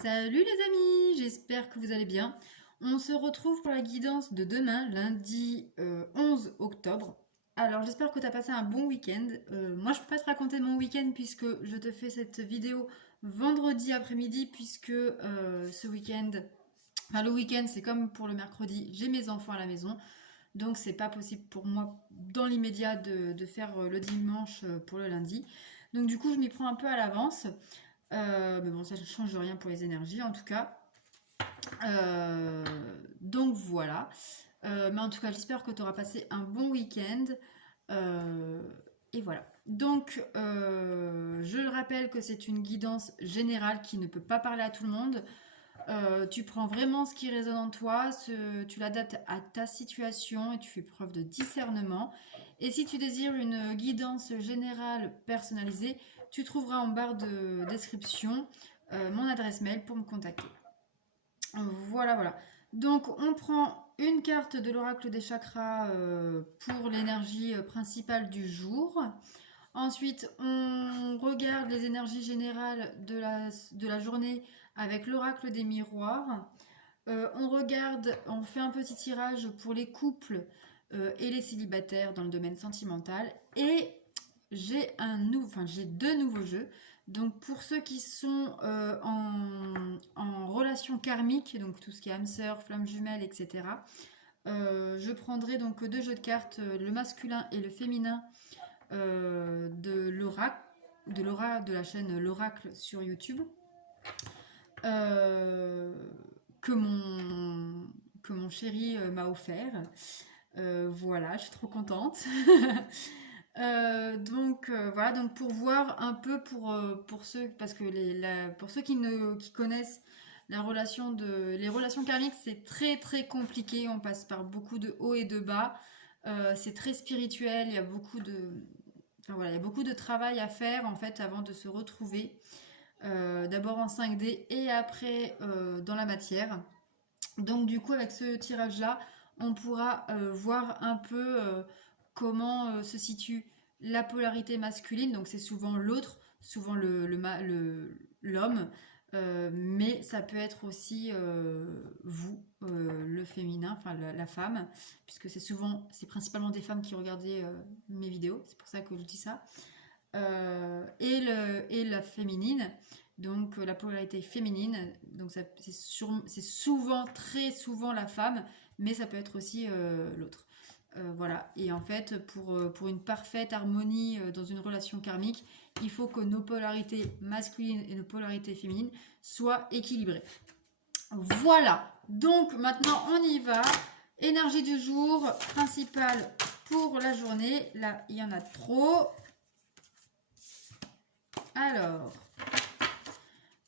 Salut les amis, j'espère que vous allez bien. On se retrouve pour la guidance de demain, lundi 11 octobre. Alors j'espère que tu as passé un bon week-end. Moi je peux pas te raconter mon week-end puisque je te fais cette vidéo vendredi après-midi puisque ce week-end, enfin le week-end c'est comme pour le mercredi, j'ai mes enfants à la maison. Donc c'est pas possible pour moi dans l'immédiat de faire le dimanche pour le lundi. Donc du coup je m'y prends un peu à l'avance. Mais bon, ça ne change rien pour les énergies en tout cas. Euh, donc voilà. Mais en tout cas, j'espère que tu auras passé un bon week-end. Euh, et voilà. Donc, je le rappelle que c'est une guidance générale qui ne peut pas parler à tout le monde. Tu prends vraiment ce qui résonne en toi, tu l'adaptes à ta situation et tu fais preuve de discernement. Et si tu désires une guidance générale personnalisée, tu trouveras en barre de description mon adresse mail pour me contacter. Voilà, voilà. Donc, on prend une carte de l'oracle des chakras pour l'énergie principale du jour. Ensuite, on regarde les énergies générales de la journée avec l'oracle des miroirs. On fait un petit tirage pour les couples et les célibataires dans le domaine sentimental. Et j'ai deux nouveaux jeux. Donc pour ceux qui sont en relation karmique, donc tout ce qui est âme sœur, flamme jumelle, etc. Je prendrai donc deux jeux de cartes, le masculin et le féminin de l'oracle, de la chaîne L'Oracle sur YouTube, euh, que mon chéri m'a offert. Voilà, je suis trop contente. Voilà, donc pour voir un peu pour ceux, parce que pour ceux qui connaissent les relations karmiques, c'est très très compliqué. On passe par beaucoup de hauts et de bas. C'est très spirituel. Il y a beaucoup de, enfin, voilà, il y a beaucoup de travail à faire en fait avant de se retrouver. D'abord en 5D et après dans la matière. Donc du coup avec ce tirage là, on pourra voir un peu comment se situe la polarité masculine. Donc c'est souvent l'autre, souvent l'homme, mais ça peut être aussi vous, le féminin, enfin la femme, puisque c'est principalement des femmes qui regardaient mes vidéos, c'est pour ça que je dis ça. Et la féminine, donc la polarité féminine, donc c'est souvent, très souvent la femme, mais ça peut être aussi l'autre. Voilà, et en fait, pour une parfaite harmonie dans une relation karmique, il faut que nos polarités masculines et nos polarités féminines soient équilibrées. Voilà, donc maintenant on y va. Énergie du jour, principale pour la journée. Là, il y en a trop. Alors,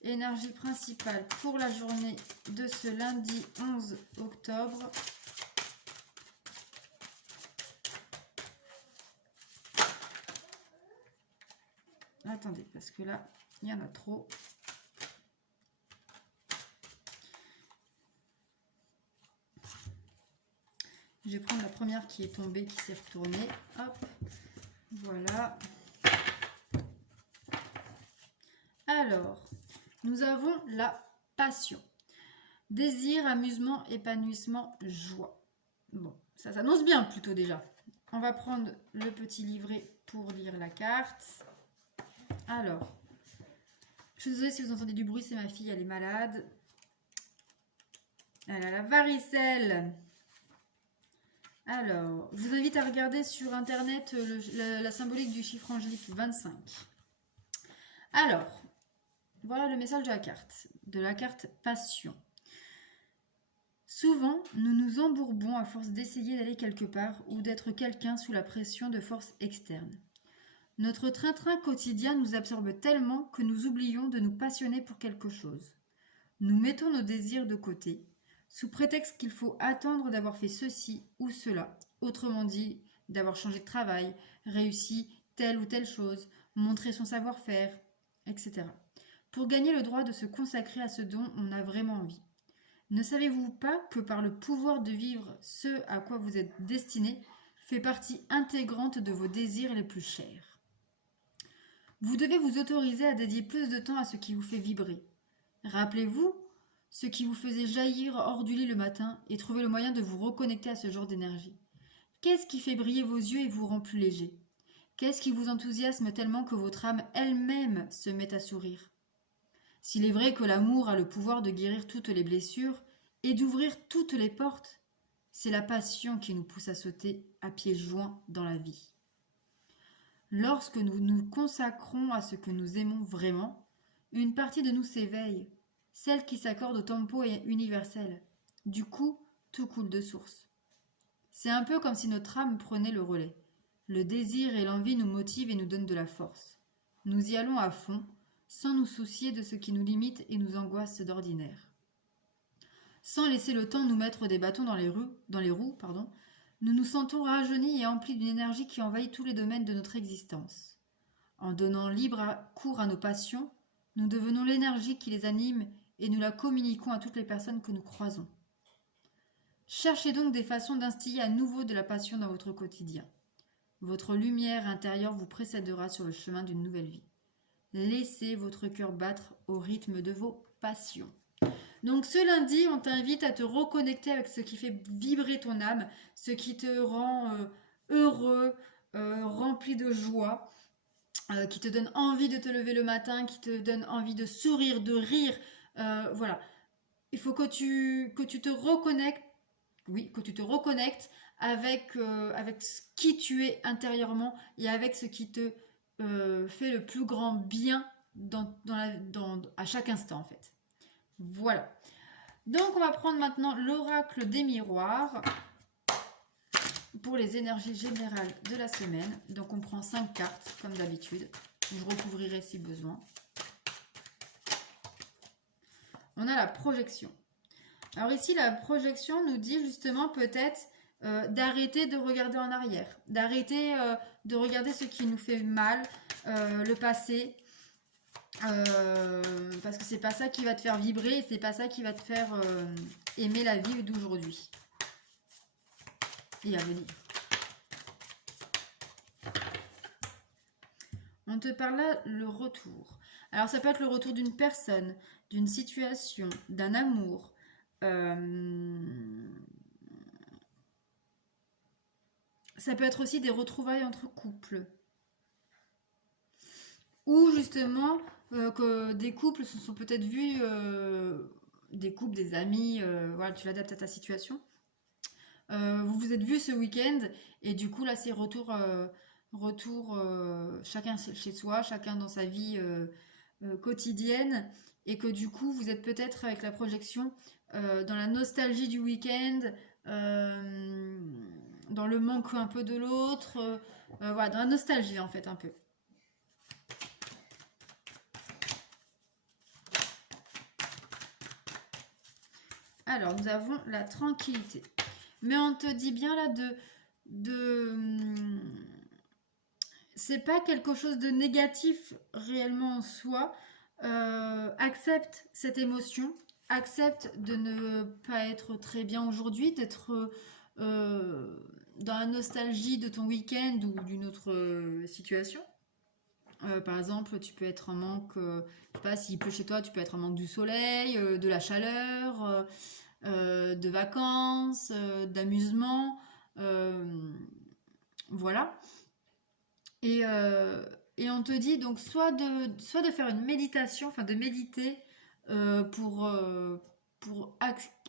énergie principale pour la journée de ce lundi 11 octobre. Attendez, parce que là, il y en a trop. Je vais prendre la première qui est tombée, qui s'est retournée. Hop, voilà. Alors, nous avons la passion. Désir, amusement, épanouissement, joie. Bon, ça s'annonce bien plutôt déjà. On va prendre le petit livret pour lire la carte. Alors, je suis désolée si vous entendez du bruit, c'est ma fille, elle est malade. Elle a la varicelle. Alors, je vous invite à regarder sur internet la symbolique du chiffre angélique 25. Alors, voilà le message de la carte passion. Souvent, nous nous embourbons à force d'essayer d'aller quelque part ou d'être quelqu'un sous la pression de forces externes. Notre train-train quotidien nous absorbe tellement que nous oublions de nous passionner pour quelque chose. Nous mettons nos désirs de côté, sous prétexte qu'il faut attendre d'avoir fait ceci ou cela, autrement dit, d'avoir changé de travail, réussi telle ou telle chose, montré son savoir-faire, etc. Pour gagner le droit de se consacrer à ce dont on a vraiment envie. Ne savez-vous pas que par le pouvoir de vivre ce à quoi vous êtes destiné fait partie intégrante de vos désirs les plus chers? Vous devez vous autoriser à dédier plus de temps à ce qui vous fait vibrer. Rappelez-vous ce qui vous faisait jaillir hors du lit le matin et trouvez le moyen de vous reconnecter à ce genre d'énergie. Qu'est-ce qui fait briller vos yeux et vous rend plus léger? Qu'est-ce qui vous enthousiasme tellement que votre âme elle-même se met à sourire? S'il est vrai que l'amour a le pouvoir de guérir toutes les blessures et d'ouvrir toutes les portes, c'est la passion qui nous pousse à sauter à pieds joints dans la vie. Lorsque nous nous consacrons à ce que nous aimons vraiment, une partie de nous s'éveille, celle qui s'accorde au tempo universel. Du coup, tout coule de source. C'est un peu comme si notre âme prenait le relais. Le désir et l'envie nous motivent et nous donnent de la force. Nous y allons à fond, sans nous soucier de ce qui nous limite et nous angoisse d'ordinaire. Sans laisser le temps nous mettre des bâtons dans les roues, nous nous sentons rajeunis et emplis d'une énergie qui envahit tous les domaines de notre existence. En donnant cours à nos passions, nous devenons l'énergie qui les anime et nous la communiquons à toutes les personnes que nous croisons. Cherchez donc des façons d'instiller à nouveau de la passion dans votre quotidien. Votre lumière intérieure vous précédera sur le chemin d'une nouvelle vie. Laissez votre cœur battre au rythme de vos passions. Donc ce lundi, on t'invite à te reconnecter avec ce qui fait vibrer ton âme, ce qui te rend heureux, rempli de joie, qui te donne envie de te lever le matin, qui te donne envie de sourire, de rire. Voilà. Il faut que tu te reconnectes, oui, que tu te reconnectes avec qui tu es intérieurement et avec ce qui te fait le plus grand bien à chaque instant en fait. Voilà. Donc on va prendre maintenant l'oracle des miroirs pour les énergies générales de la semaine. Donc on prend 5 cartes comme d'habitude. Je recouvrirai si besoin. On a la projection. Alors ici la projection nous dit justement peut-être d'arrêter de regarder en arrière, d'arrêter de regarder ce qui nous fait mal, le passé, parce que c'est pas ça qui va te faire vibrer et c'est pas ça qui va te faire aimer la vie d'aujourd'hui et à venir. On te parle là le retour. Alors ça peut être le retour d'une personne, d'une situation, d'un amour. Ça peut être aussi des retrouvailles entre couples. Ou justement que des couples se sont peut-être vus, des couples, des amis, voilà, tu l'adaptes à ta situation. Vous vous êtes vus ce week-end et du coup là c'est retour, chacun chez soi, chacun dans sa vie quotidienne et que du coup vous êtes peut-être avec la projection dans la nostalgie du week-end, dans le manque un peu de l'autre, voilà, dans la nostalgie en fait un peu. Alors, nous avons la tranquillité. Mais on te dit bien là c'est pas quelque chose de négatif réellement en soi. Accepte cette émotion. Accepte de ne pas être très bien aujourd'hui, d'être dans la nostalgie de ton week-end ou d'une autre situation. Par exemple, tu peux être en manque, je sais pas, s'il pleut chez toi, tu peux être en manque du soleil, de la chaleur, de vacances, d'amusement, voilà. Et, on te dit donc soit de faire une méditation, enfin de méditer pour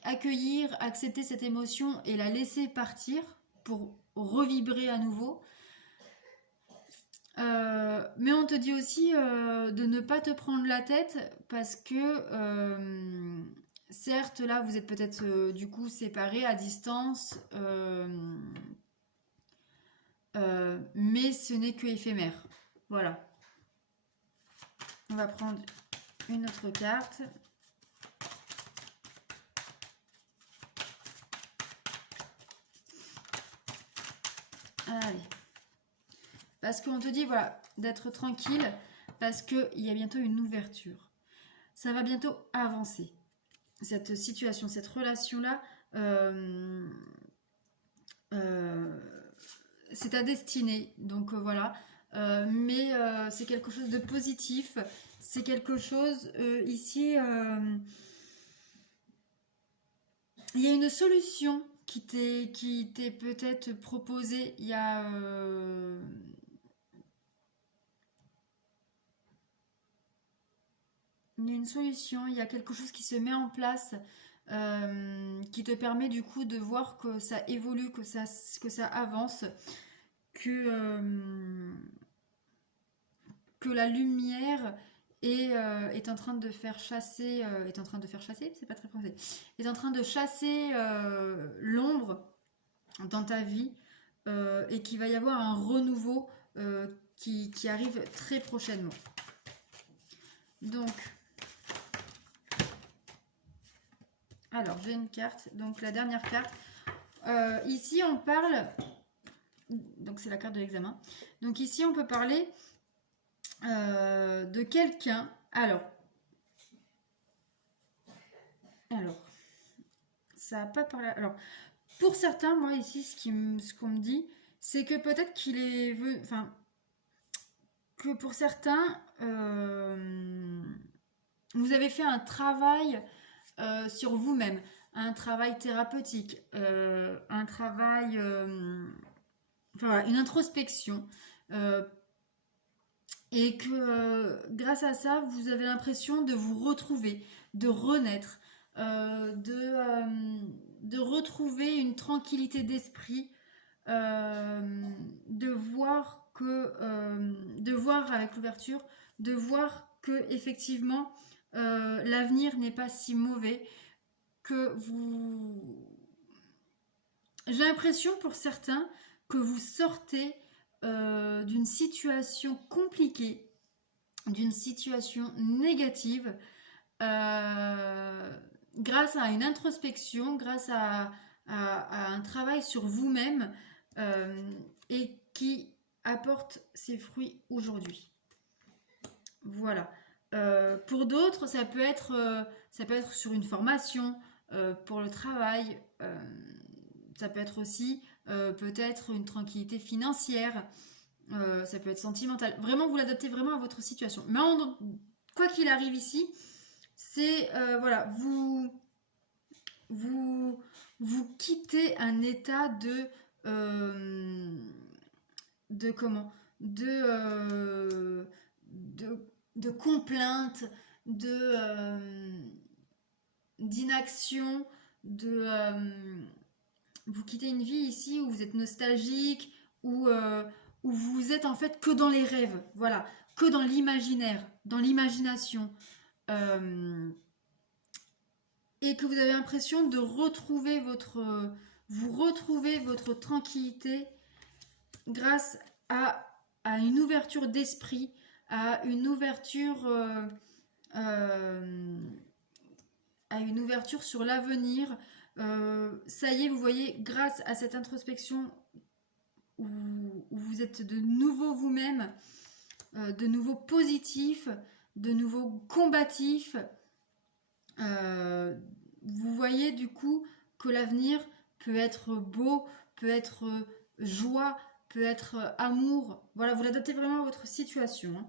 accueillir, accepter cette émotion et la laisser partir pour revibrer à nouveau. Mais on te dit aussi de ne pas te prendre la tête parce que certes là vous êtes peut-être du coup séparés à distance, mais ce n'est que éphémère. Voilà. On va prendre une autre carte. Allez. Parce qu'on te dit, voilà, d'être tranquille, parce qu'il y a bientôt une ouverture. Ça va bientôt avancer. Cette situation, cette relation-là, c'est ta destinée. Donc voilà. Mais c'est quelque chose de positif c'est quelque chose ici. Il y a une solution qui t'est peut-être proposée. Il y a une solution, il y a quelque chose qui se met en place qui te permet du coup de voir que ça évolue, que ça avance, que, euh, que la lumière est en train de faire chasser, est en train de faire chasser, c'est pas très français, est en train de chasser l'ombre dans ta vie et qu'il va y avoir un renouveau qui arrive très prochainement. Donc, alors j'ai une carte, donc la dernière carte. Ici on parle, donc c'est la carte de l'examen. Donc ici on peut parler de quelqu'un. Alors, ça n'a pas parlé. Alors, pour certains, moi ici, ce qu'on me dit, c'est que peut-être qu'il est, enfin, que pour certains, vous avez fait un travail sur vous-même, un travail thérapeutique, un travail, enfin, voilà, une introspection, euh, et que grâce à ça, vous avez l'impression de vous retrouver, de renaître, de retrouver une tranquillité d'esprit, de voir de voir avec l'ouverture, de voir que effectivement l'avenir n'est pas si mauvais que vous. J'ai l'impression pour certains que vous sortez d'une situation compliquée, d'une situation négative, euh, grâce à une introspection, grâce à un travail sur vous-même et qui apporte ses fruits aujourd'hui. Voilà. Pour d'autres, ça peut être sur une formation, pour le travail, ça peut être aussi peut-être une tranquillité financière, ça peut être sentimental. Vraiment, vous l'adaptez vraiment à votre situation. Mais quoi qu'il arrive ici, c'est voilà, vous, vous quittez un état de comment de, de complainte, d'inaction, vous quittez une vie ici où vous êtes nostalgique, où, où vous êtes en fait que dans les rêves, voilà, que dans l'imaginaire, dans l'imagination. Euh, et que vous avez l'impression de retrouver vous retrouvez votre tranquillité grâce à, à une ouverture d'esprit, à une ouverture euh, à une ouverture sur l'avenir. Ça y est, vous voyez, grâce à cette introspection où, où vous êtes de nouveau vous-même, de nouveau positif, de nouveau combatif, vous voyez du coup que l'avenir peut être beau, peut être joie, peut être amour. Voilà, vous l'adaptez vraiment à votre situation. Hein.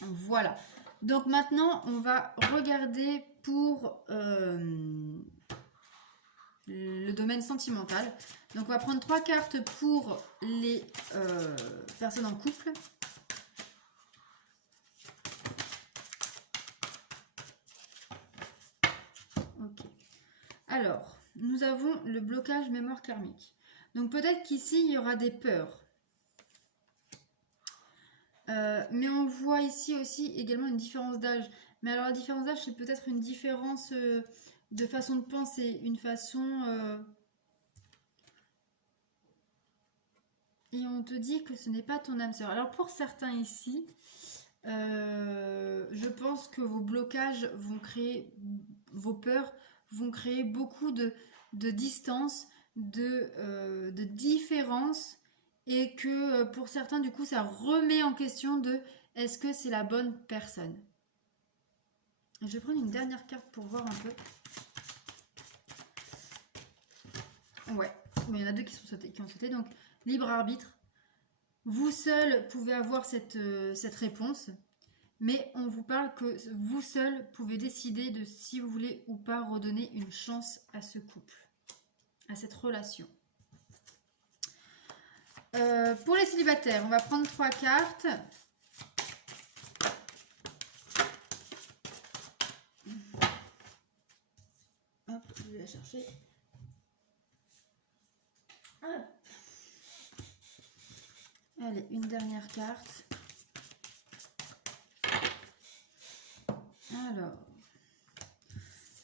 Voilà. Donc maintenant, on va regarder pour le domaine sentimental. Donc on va prendre 3 cartes pour les personnes en couple. Ok. Alors, nous avons le blocage mémoire karmique. Donc peut-être qu'ici, il y aura des peurs. Mais on voit ici aussi également une différence d'âge. Mais alors la différence d'âge, c'est peut-être une différence de façon de penser, une façon... Et on te dit que ce n'est pas ton âme sœur. Alors pour certains ici, je pense que vos blocages vont créer, vos peurs vont créer beaucoup de distance, de différence, et que pour certains, du coup, ça remet en question de est-ce que c'est la bonne personne. Je vais prendre une dernière carte pour voir un peu. Ouais, bon, il y en a 2 qui ont sauté, donc libre arbitre. Vous seul pouvez avoir cette réponse, mais on vous parle que vous seul pouvez décider de si vous voulez ou pas redonner une chance à ce couple, à cette relation. Pour les célibataires, on va prendre 3 cartes. Hop, je vais la chercher. Allez, une dernière carte.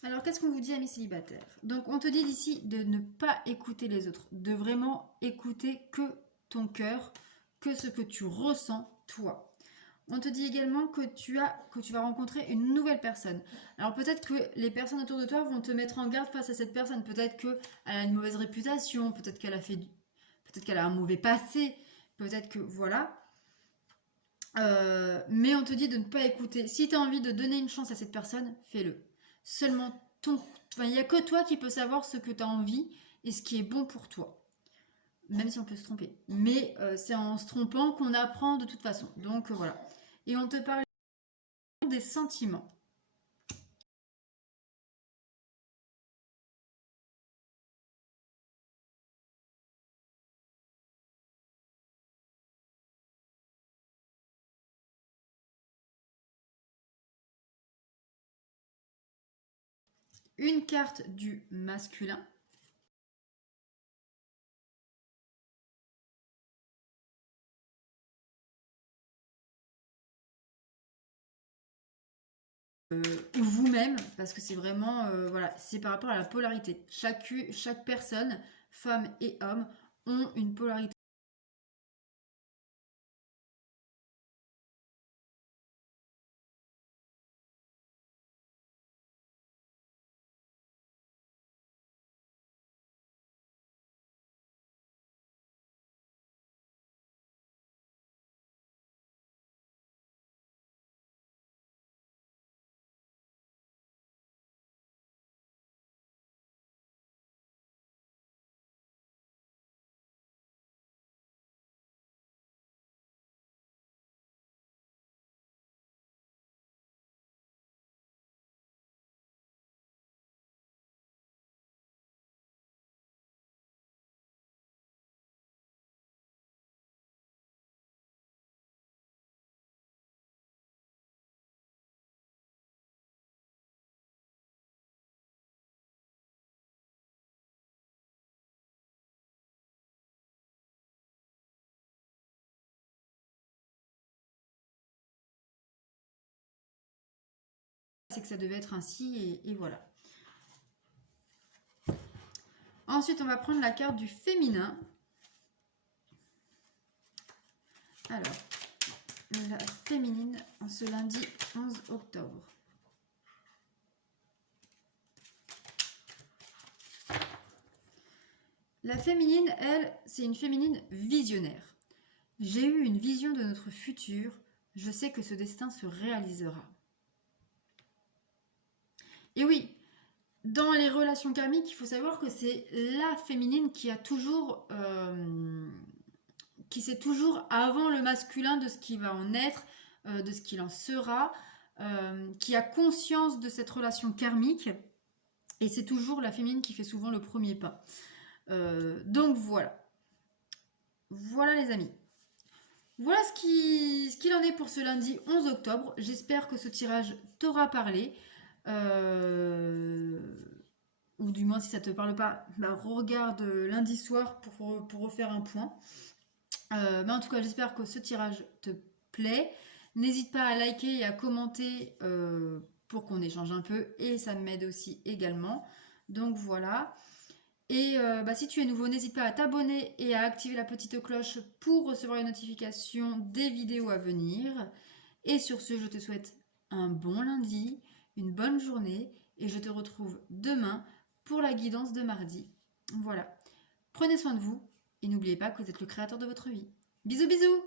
Alors qu'est-ce qu'on vous dit, amis célibataires? Donc, on te dit d'ici de ne pas écouter les autres, de vraiment écouter que ton cœur, que ce que tu ressens, toi. On te dit également que tu vas rencontrer une nouvelle personne. Alors peut-être que les personnes autour de toi vont te mettre en garde face à cette personne. Peut-être qu'elle a une mauvaise réputation, peut-être qu'elle a un mauvais passé, peut-être que voilà. Mais on te dit de ne pas écouter. Si tu as envie de donner une chance à cette personne, fais-le. Seulement il n'y a que toi qui peux savoir ce que tu as envie et ce qui est bon pour toi. Même si on peut se tromper. Mais c'est en se trompant qu'on apprend de toute façon. Donc voilà. Et on te parle des sentiments. Une carte du masculin. Ou vous-même, parce que c'est vraiment, voilà, c'est par rapport à la polarité. Chaque personne, femme et homme, ont une polarité. C'est que ça devait être ainsi et voilà. Ensuite, on va prendre la carte du féminin. Alors, la féminine en ce lundi 11 octobre. La féminine, elle, c'est une féminine visionnaire. J'ai eu une vision de notre futur. Je sais que ce destin se réalisera. Et oui, dans les relations karmiques, il faut savoir que c'est la féminine qui sait toujours avant le masculin de ce qui va en être, de ce qu'il en sera, qui a conscience de cette relation karmique. Et c'est toujours la féminine qui fait souvent le premier pas. Donc voilà. Voilà les amis. Voilà ce qu'il en est pour ce lundi 11 octobre. J'espère que ce tirage t'aura parlé. Ou du moins si ça ne te parle pas, regarde lundi soir pour refaire un point. Mais en tout cas, j'espère que ce tirage te plaît. N'hésite pas à liker et à commenter pour qu'on échange un peu. Et ça m'aide aussi également. Donc voilà. Et si tu es nouveau, n'hésite pas à t'abonner et à activer la petite cloche pour recevoir les notifications des vidéos à venir. Et sur ce, je te souhaite un bon lundi, une bonne journée et je te retrouve demain pour la guidance de mardi. Voilà. Prenez soin de vous et n'oubliez pas que vous êtes le créateur de votre vie. Bisous bisous!